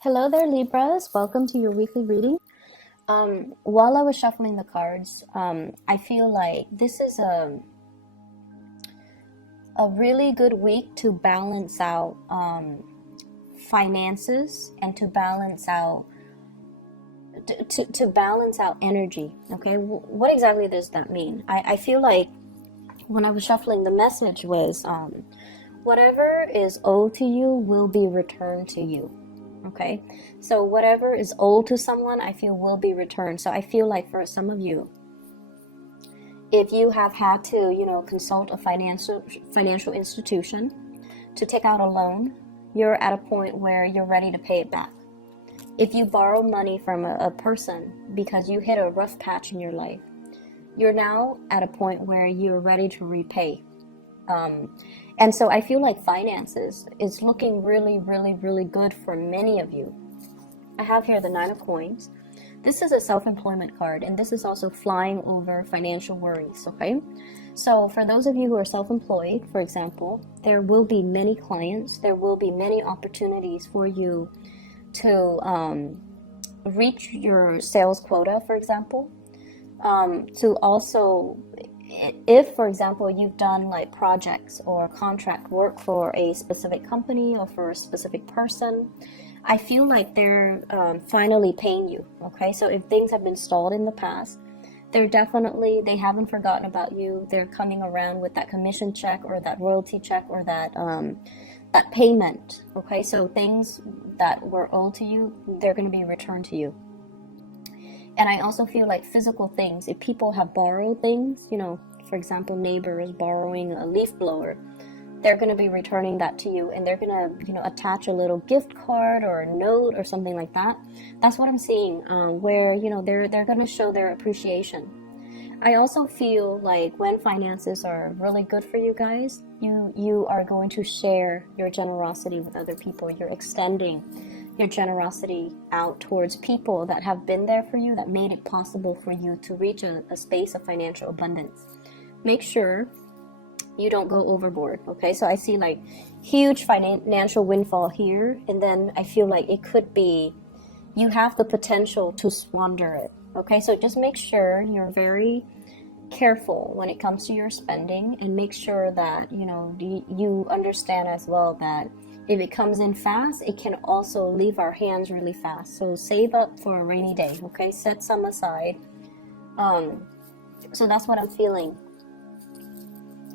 Hello there, Libras. Welcome to your weekly reading. While I was shuffling the cards, I feel like this is a really good week to balance out finances and to balance out to balance out energy. Okay, what exactly does that mean? I feel like when I was shuffling, the message was whatever is owed to you will be returned to you. Okay, so whatever is owed to someone, I feel will be returned. So I feel like for some of you, if you have had to, consult a financial institution to take out a loan, you're at a point where you're ready to pay it back. If you borrow money from a person because you hit a rough patch in your life, you're now at a point where you're ready to repay. And so I feel like finances is looking really, really, really good for many of you. I have here the Nine of Coins. This is a self-employment card, and this is also flying over financial worries, okay? So for those of you who are self-employed, for example, there will be many clients, there will be many opportunities for you to reach your sales quota, for example, to also, if for example you've done like projects or contract work for a specific company or for a specific person, I feel like they're finally paying you. Okay, so if things have been stalled in the past, they haven't forgotten about you. They're coming around with that commission check or that royalty check or that payment. Okay, so things that were owed to you, they're going to be returned to you. And I also feel like physical things, if people have borrowed things, for example, neighbors borrowing a leaf blower, they're going to be returning that to you, and they're going to, attach a little gift card or a note or something like that. That's what I'm seeing, where, they're going to show their appreciation. I also feel like when finances are really good for you guys, you are going to share your generosity with other people. You're extending your generosity out towards people that have been there for you, that made it possible for you to reach a space of financial abundance. Make sure you don't go overboard, okay? So I see like huge financial windfall here, and then I feel like it could be, you have the potential to squander it, okay? So just make sure you're very careful when it comes to your spending, and make sure that, you understand as well that if it comes in fast, it can also leave our hands really fast. So save up for a rainy day, okay? Set some aside. So that's what I'm feeling.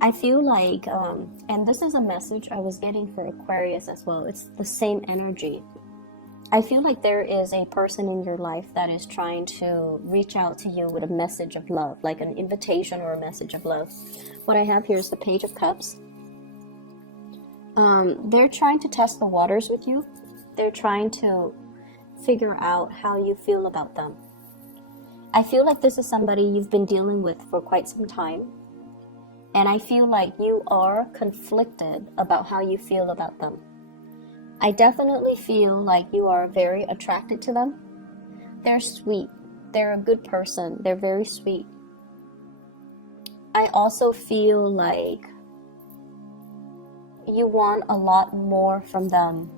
I feel like, and this is a message I was getting for Aquarius as well. It's the same energy. I feel like there is a person in your life that is trying to reach out to you with a message of love, like an invitation or a message of love. What I have here is the Page of Cups. They're trying to test the waters with you. They're trying to figure out how you feel about them. I feel like this is somebody you've been dealing with for quite some time. And I feel like you are conflicted about how you feel about them. I definitely feel like you are very attracted to them. They're sweet. They're a good person. They're very sweet. I also feel like you want a lot more from them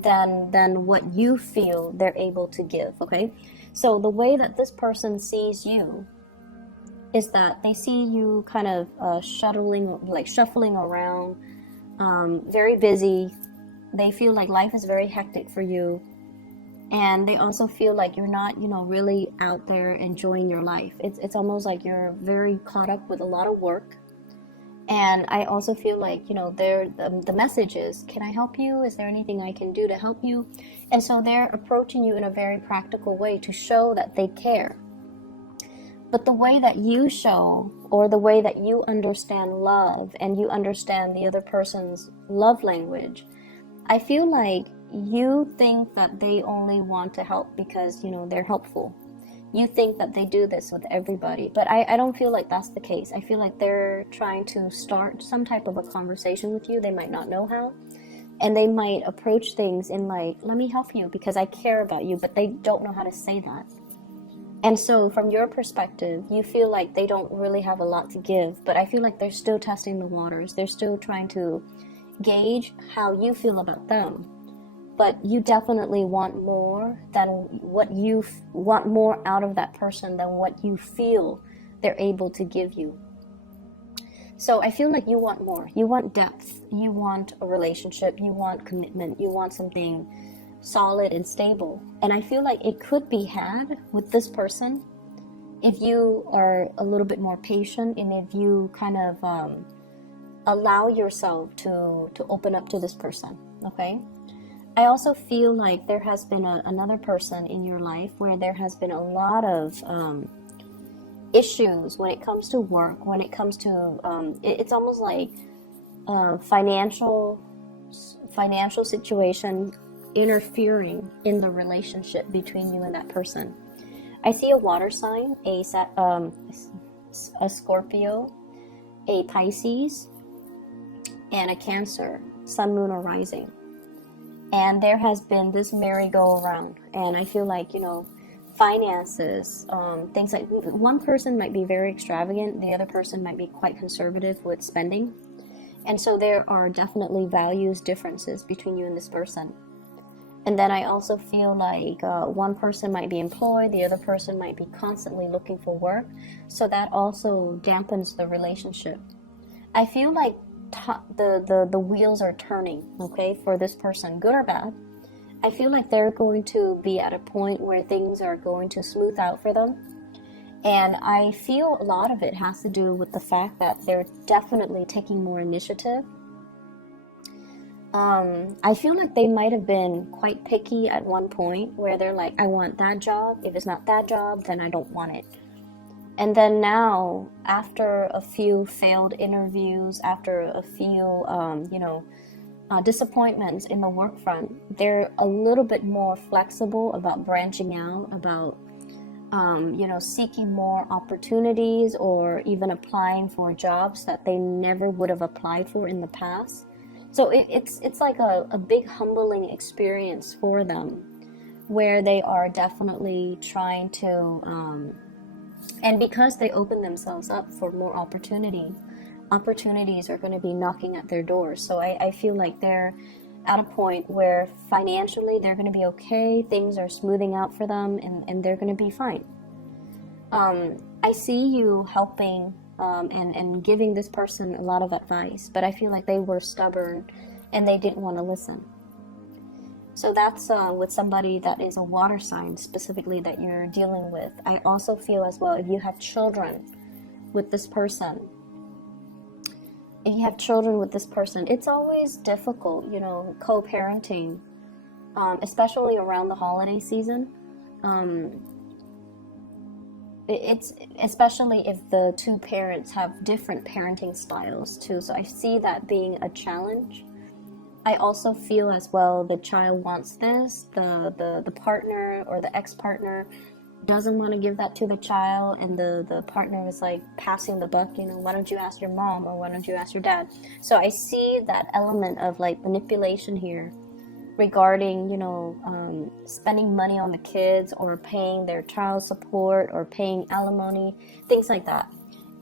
than what you feel they're able to give, okay? So the way that this person sees you is that they see you kind of shuffling around, very busy. They feel like life is very hectic for you. And they also feel like you're not, really out there enjoying your life. It's almost like you're very caught up with a lot of work. And I also feel like, the message is, can I help you? Is there anything I can do to help you? And so they're approaching you in a very practical way to show that they care. But the way that you show, or the way that you understand love and you understand the other person's love language, I feel like you think that they only want to help because, they're helpful. You think that they do this with everybody, but I don't feel like that's the case. I feel like they're trying to start some type of a conversation with you. They might not know how, and they might approach things in like, let me help you because I care about you, but they don't know how to say that. And so from your perspective, you feel like they don't really have a lot to give, but I feel like they're still testing the waters. They're still trying to gauge how you feel about them. but you definitely want more than what you want more out of that person than what you feel they're able to give you. So I feel like you want more. You want depth. You want a relationship. You want commitment. You want something solid and stable. And I feel like it could be had with this person if you are a little bit more patient, and if you kind of allow yourself to open up to this person, okay? I also feel like there has been another person in your life where there has been a lot of issues when it comes to work, when it comes to it's almost like financial situation interfering in the relationship between you and that person. I see a water sign, a Scorpio, a Pisces, and a Cancer, sun, moon, or rising. And there has been this merry-go-round, and I feel like, finances, things like, one person might be very extravagant, the other person might be quite conservative with spending. And so there are definitely values differences between you and this person. And then I also feel like one person might be employed, the other person might be constantly looking for work. So that also dampens the relationship. I feel like the wheels are turning, okay, for this person, good or bad. I feel like they're going to be at a point where things are going to smooth out for them. And I feel a lot of it has to do with the fact that they're definitely taking more initiative. I feel like they might have been quite picky at one point where they're like, I want that job. If it's not that job, then I don't want it. And then now, after a few failed interviews, after a few, disappointments in the work front, they're a little bit more flexible about branching out, about, seeking more opportunities, or even applying for jobs that they never would have applied for in the past. So it's like a big humbling experience for them, where they are definitely trying to, and because they open themselves up for more opportunities are going to be knocking at their doors. So I feel like they're at a point where financially they're going to be okay, things are smoothing out for them, and they're going to be fine. I see you helping and giving this person a lot of advice, but I feel like they were stubborn and they didn't want to listen. So that's with somebody that is a water sign specifically that you're dealing with. I also feel as well, if you have children with this person, it's always difficult, co-parenting, especially around the holiday season. It's especially if the two parents have different parenting styles too. So I see that being a challenge. I also feel as well the child wants this, the partner or the ex-partner doesn't want to give that to the child, and the partner is like passing the buck, why don't you ask your mom, or why don't you ask your dad? So I see that element of like manipulation here regarding, spending money on the kids, or paying their child support, or paying alimony, things like that.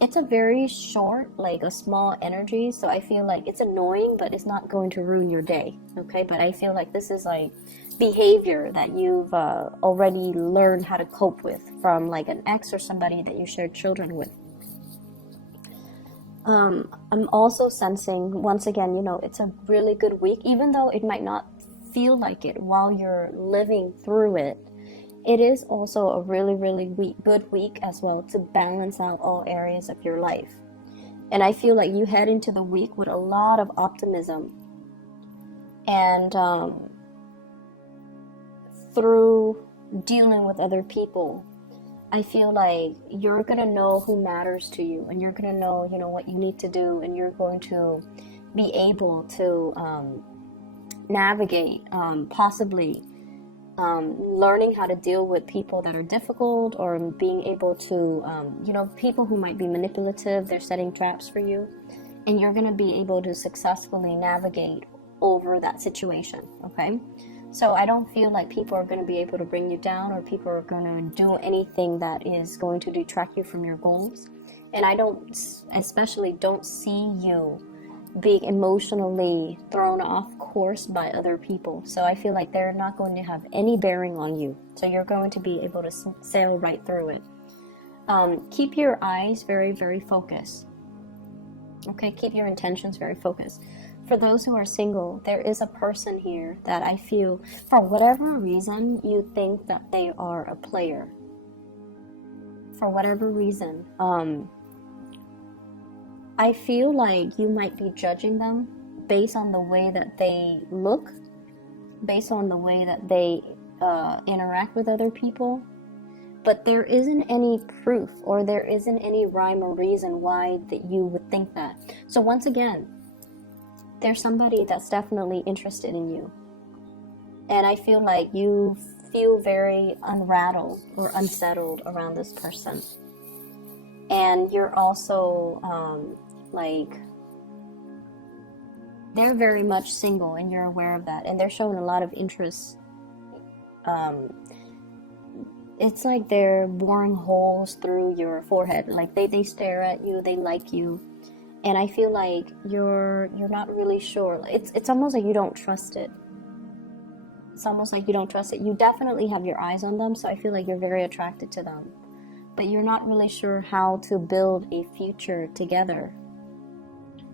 It's a very short, like a small energy, so I feel like it's annoying, but it's not going to ruin your day, okay? But I feel like this is like behavior that you've already learned how to cope with from like an ex or somebody that you shared children with. I'm also sensing, once again, it's a really good week, even though it might not feel like it while you're living through it. It is also a really, really good week as well to balance out all areas of your life. And I feel like you head into the week with a lot of optimism. And through dealing with other people, I feel like you're going to know who matters to you, and you're going to know, what you need to do, and you're going to be able to navigate, possibly learning how to deal with people that are difficult, or being able to, people who might be manipulative, they're setting traps for you, and you're going to be able to successfully navigate over that situation, okay? So I don't feel like people are going to be able to bring you down, or people are going to do anything that is going to detract you from your goals. And I especially don't see you being emotionally thrown off course by other people. So I feel like they're not going to have any bearing on you. So you're going to be able to sail right through it. Keep your eyes very, very focused. Okay, keep your intentions very focused. For those who are single, there is a person here that I feel, for whatever reason, you think that they are a player. For whatever reason. I feel like you might be judging them based on the way that they look, based on the way that they interact with other people. But there isn't any proof, or there isn't any rhyme or reason why that you would think that. So once again, there's somebody that's definitely interested in you. And I feel like you feel very unrattled or unsettled around this person. And you're also, they're very much single, and you're aware of that. And they're showing a lot of interest. It's like they're boring holes through your forehead. Like they stare at you, they like you. And I feel like you're not really sure. It's almost like you don't trust it. It's almost like you don't trust it. You definitely have your eyes on them, so I feel like you're very attracted to them. But you're not really sure how to build a future together.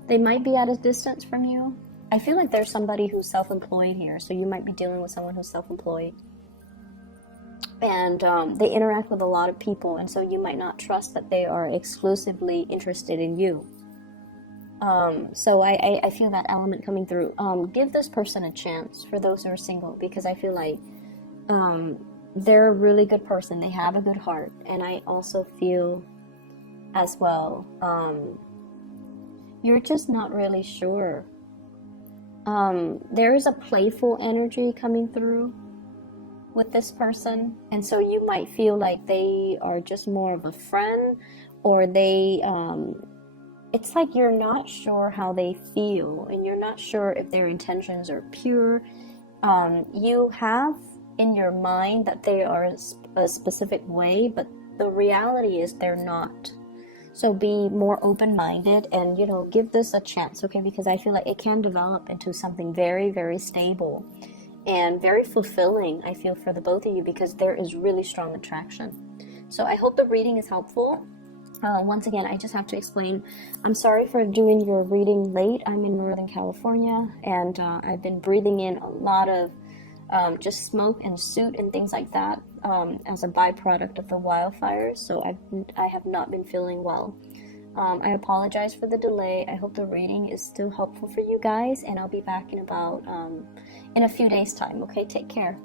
They might be at a distance from you. I feel like there's somebody who's self-employed here, so you might be dealing with someone who's self-employed. And they interact with a lot of people, and so you might not trust that they are exclusively interested in you. So I feel that element coming through. Give this person a chance, for those who are single, because I feel like they're a really good person. They have a good heart. And I also feel as well, you're just not really sure. There is a playful energy coming through with this person, and so you might feel like they are just more of a friend, or they it's like you're not sure how they feel, and you're not sure if their intentions are pure. You have in your mind that they are a specific way, but the reality is they're not. So be more open-minded and, give this a chance, okay? Because I feel like it can develop into something very, very stable and very fulfilling, I feel, for the both of you, because there is really strong attraction. So I hope the reading is helpful. Once again, I just have to explain, I'm sorry for doing your reading late. I'm in Northern California, and I've been breathing in a lot of just smoke and soot and things like that as a byproduct of the wildfires. So I have not been feeling well. I apologize for the delay. I hope the reading is still helpful for you guys, and I'll be back in about in a few days' time. Okay, take care.